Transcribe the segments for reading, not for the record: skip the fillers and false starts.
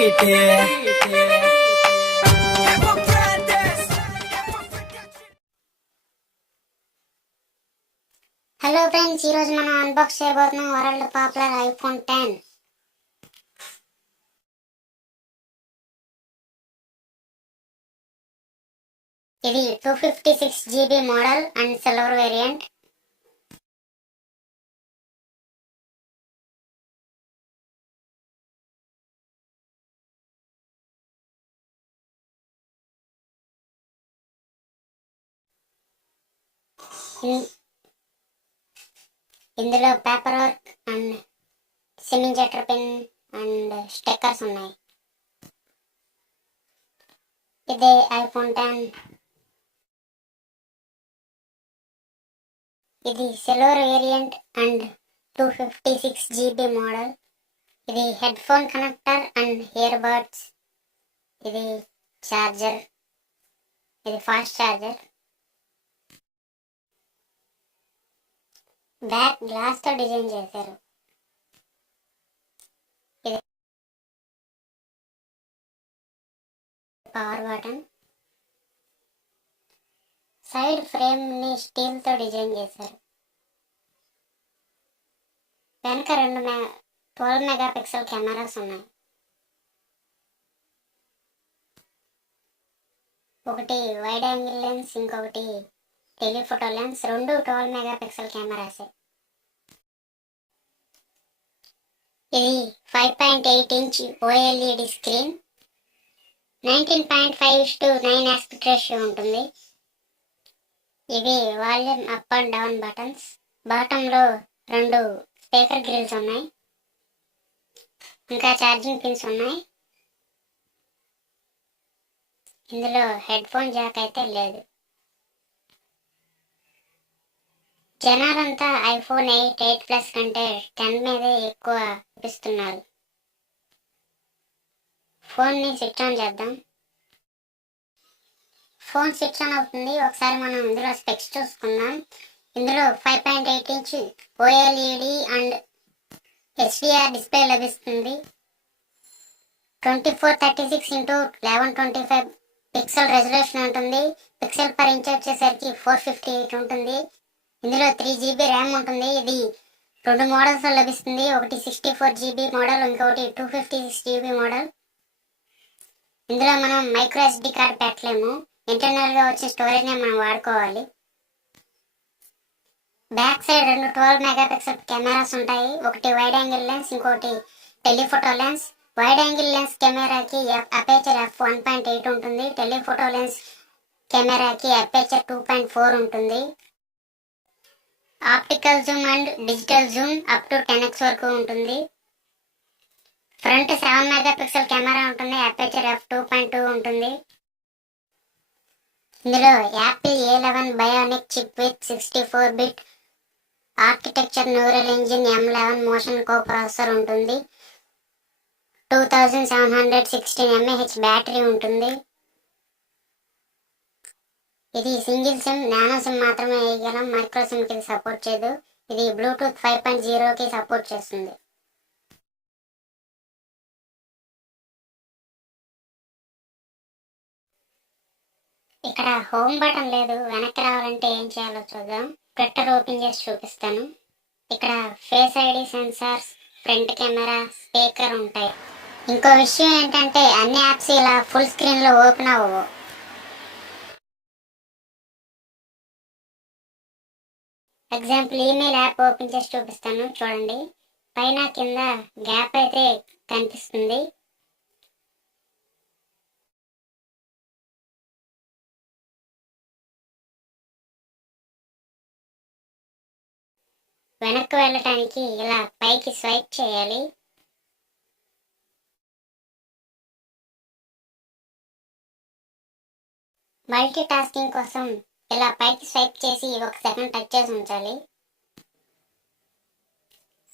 Hello friends, ఈరోజు మనం unbox చేయబోతున్నాం వరల్డ్ పాపులర్ ఐఫోన్ 10. ఇది 256 GB model and silver variant. ఇందులో paper work and signature pin and stickers ఉన్నాయి. ఇదే ఐఫోన్ 10. ఇది silver variant and 256 GB model. ఇది head phone connector and ear buds. ఇది చార్జర్. ఇది ఫాస్ట్ చార్జర్. బ్యాక్ గ్లాస్ తో design చేశారు. ఇది పవర్ బటన్. సైడ్ ఫ్రేమ్ ని స్టీల్ తో డిజైన్ చేశారు. వెనక 12 మెగాపిక్సెల్ కెమెరాస్ ఉన్నాయి. ఒకటి వైడ్ యాంగిల్ లెన్స్, ఇంకొకటి టెలిఫోటో లెన్స్. రెండు 12 మెగాపిక్సెల్ కెమెరాసే. ఇది 5.8 inch OLED screen. 19.5:9 aspect ratio ఉంటుంది. ఇవి volume up and down buttons. బాటంలో 2 స్పీకర్ గ్రిల్స్ ఉన్నాయి. ఇంకా ఛార్జింగ్ పిన్స్ ఉన్నాయి. ఇందులో హెడ్ ఫోన్ జాక్ అయితే లేదు. జనాలంతా ఐఫోన్ 8 ప్లస్ కంటే 10 మీదే ఎక్కువ చూపిస్తున్నారు. ఫోన్ని స్విచ్ ఆన్ చేద్దాం. ఫోన్ స్విచ్ ఆన్ అవుతుంది. ఒకసారి మనం ఇందులో స్పెక్స్ చూసుకుందాం. ఇందులో 5.8 inch OLED and HDR display లభిస్తుంది. 2436x1125 పిక్సెల్ రెజల్యూషన్ ఉంటుంది. పిక్సెల్ పర్ ఇంచ్ వచ్చేసరికి 458 ఉంటుంది. ఇందులో 3 GB ర్యామ్ ఉంటుంది. ఇది 2 మోడల్స్ లభిస్తుంది. ఒకటి 64 GB మోడల్, ఇంకొకటి 256 GB మోడల్. ఇందులో మనం మైక్రో SD కార్డ్ పెట్టలేము. ఇంటర్నల్ గా వచ్చే స్టోరేజ్ ని మనం వాడుకోవాలి. బ్యాక్ సైడ్ 2 12 మెగాపిక్సెల్ కెమెరాస్ ఉంటాయి. ఒకటి వైడ్ యాంగిల్ లెన్స్, ఇంకోటి telephoto lens. Wide angle lens కెమెరాకి అపేచర్ f1.8 ఉంటుంది. టెలిఫోటో లెన్స్ కెమెరాకి అపేచర్ 2.4 ఉంటుంది. Optical zoom and digital zoom up to 10x వరకు ఉంటుంది. ఫ్రంట్ 7 మెగాపిక్సెల్ కెమెరా ఉంటుంది. అపేచర్ f2.2 ఉంటుంది. ఇందులో Apple A11 bionic chip with 64-bit architecture neural engine M11 motion coprocessor ఉంటుంది. 2716 mAh battery ఉంటుంది. ఇది సింగిల్ సిమ్, నానో సిమ్ మాత్రమే వేయగలం. Micro SIM కి సపోర్ట్ చేయదు. ఇది బ్లూటూత్ 5.0కి సపోర్ట్ చేస్తుంది. ఇక్కడ హోమ్ బటన్ లేదు. వెనక్కి రావాలంటే ఏం చేయాలో చూద్దాం. ట్విట్టర్ ఓపెన్ చేసి చూపిస్తాను. ఇక్కడ face ID sensors, front camera, speaker ఉంటాయి. ఇంకో విషయం ఏంటంటే అన్ని యాప్స్ ఇలా ఫుల్ స్క్రీన్ లో ఓపెన్ అవ్వవు. ఎగ్జాంపుల్ ఈమెయిల్ యాప్ ఓపెన్ చేసి చూపిస్తాను చూడండి. పైన కింద గ్యాప్ అయితే కనిపిస్తుంది. వెనక్కి వెళ్ళటానికి ఇలా పైకి స్వైప్ చేయాలి. మల్టీ టాస్కింగ్ కోసం ఇలా పైకి స్వైప్ చేసి 1 సెకండ్ టచ్ చేసి ఉంచాలి.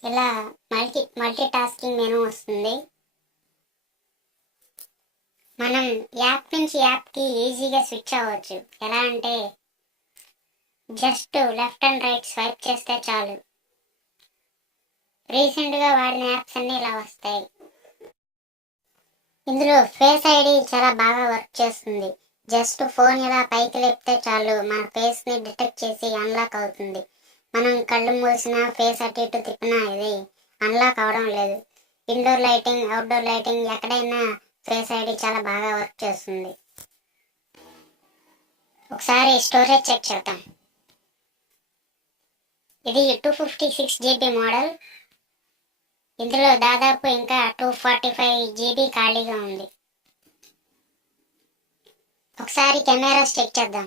ఇలా మల్టీ టాస్కింగ్ మెనూ వస్తుంది. మనం యాప్ నుంచి యాప్కి ఈజీగా స్విచ్ అవ్వచ్చు. ఎలా అంటే just left and right swipe చేస్తే చాలు. రీసెంట్గా వాడిన యాప్స్ అన్నీ ఇలా వస్తాయి. ఇందులో ఫేస్ ఐడి చాలా బాగా వర్క్ చేస్తుంది. జస్ట్ ఫోన్ ఇలా పైకి లేపితే చాలు మన ఫేస్ ని డిటెక్ట్ చేసి అన్లాక్ అవుతుంది. మనం కళ్ళు మూసినా ఫేస్ అటు ఇటు తిప్పినా ఇది అన్లాక్ అవడం లేదు. ఇండోర్ లైటింగ్, అవుట్డోర్ లైటింగ్ ఎక్కడైనా ఫేస్ ఐడి చాలా బాగా వర్క్ చేస్తుంది. ఒకసారి స్టోరేజ్ చెక్ చేద్దాం. ఇది 256 GB మోడల్. ఇందులో దాదాపు ఇంకా 245 GB ఖాళీగా ఉంది. ఒకసారి కెమెరాస్ చెక్ చేద్దాం.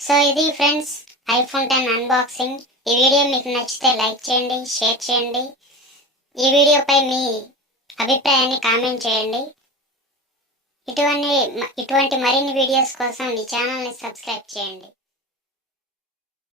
సో ఇది ఫ్రెండ్స్ iPhone 10 అన్బాక్సింగ్. ఈ వీడియో మీకు నచ్చితే లైక్ చేయండి, షేర్ చేయండి. ఈ వీడియోపై మీ అభిప్రాయాన్ని కామెంట్ చేయండి. ఇటువంటి మరిన్ని వీడియోస్ కోసం ఈ ఛానల్ని సబ్స్క్రైబ్ చేయండి.